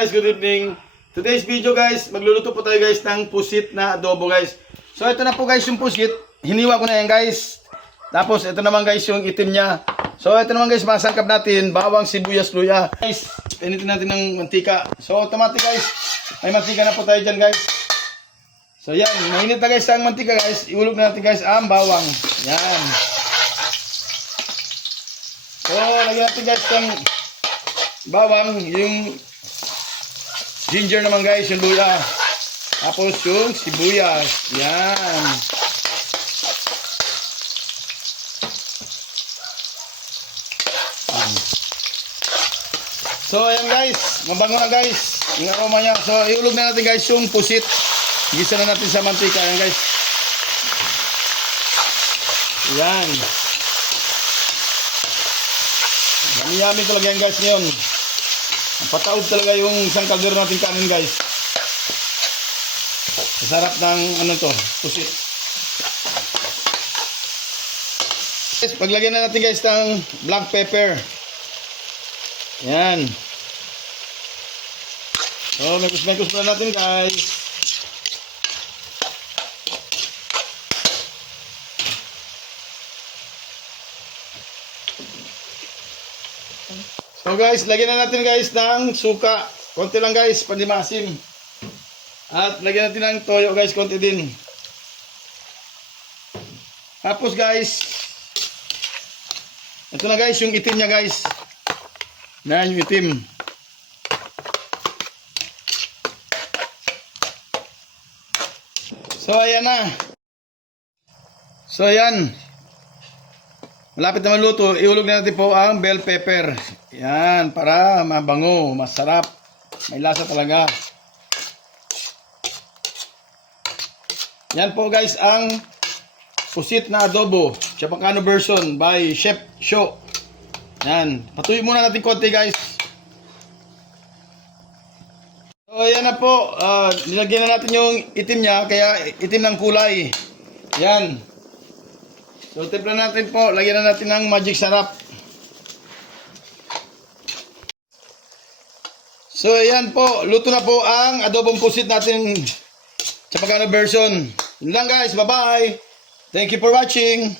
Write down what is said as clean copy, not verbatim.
guys, good evening. Today's video guys, magluluto po tayo guys ng pusit na adobo guys. So ito na po guys yung pusit. Hiniwa ko na yan guys. Tapos ito naman guys yung itim niya. So ito naman guys, masangkap natin bawang, sibuyas, luya. Guys, pinitin natin ng mantika. So automatic guys, may mantika na po tayo dyan guys. So yan, mainit na guys ang mantika guys. Iulog na natin guys ang bawang. Yan. So lagyan natin guys ng bawang, yung ginger naman guys, yung luya. Tapos yung sibuyas. Yan. So ayan guys, mabango na guys yung aroma niya. So iulog na natin guys yung pusit. Gisa na natin sa mantika. Ayan guys. Yan. Yummy talaga yan guys ngayon. Pataod talaga yung isang kaldero natin kanin guys. Masarap ng ano to, pusit. Guys, paglagyan na natin guys ng black pepper. Yan. So, may kus na natin guys. So guys, lagyan na natin guys ng suka. Konti lang guys, pandimasim. At lagyan natin ng toyo guys, konti din. Tapos guys, ito na guys yung itim niya guys. Yan yung itim. So ayan na. So ayan. Malapit na maluto, iulog na natin po ang bell pepper. Yan, para mabango, masarap. May lasa talaga. Yan po guys ang pusit na adobo, Chabacano version by Chef Sho. Yan, patuloy muna natin konti guys. So ayan na po, nilagyan na natin yung itim niya, kaya itim ng kulay. Yan. So timpla natin po, lagyan na natin ng magic sarap. So ayan po, luto na po ang adobong pusit natin, Chabacano version. Yun lang guys, bye bye. Thank you for watching.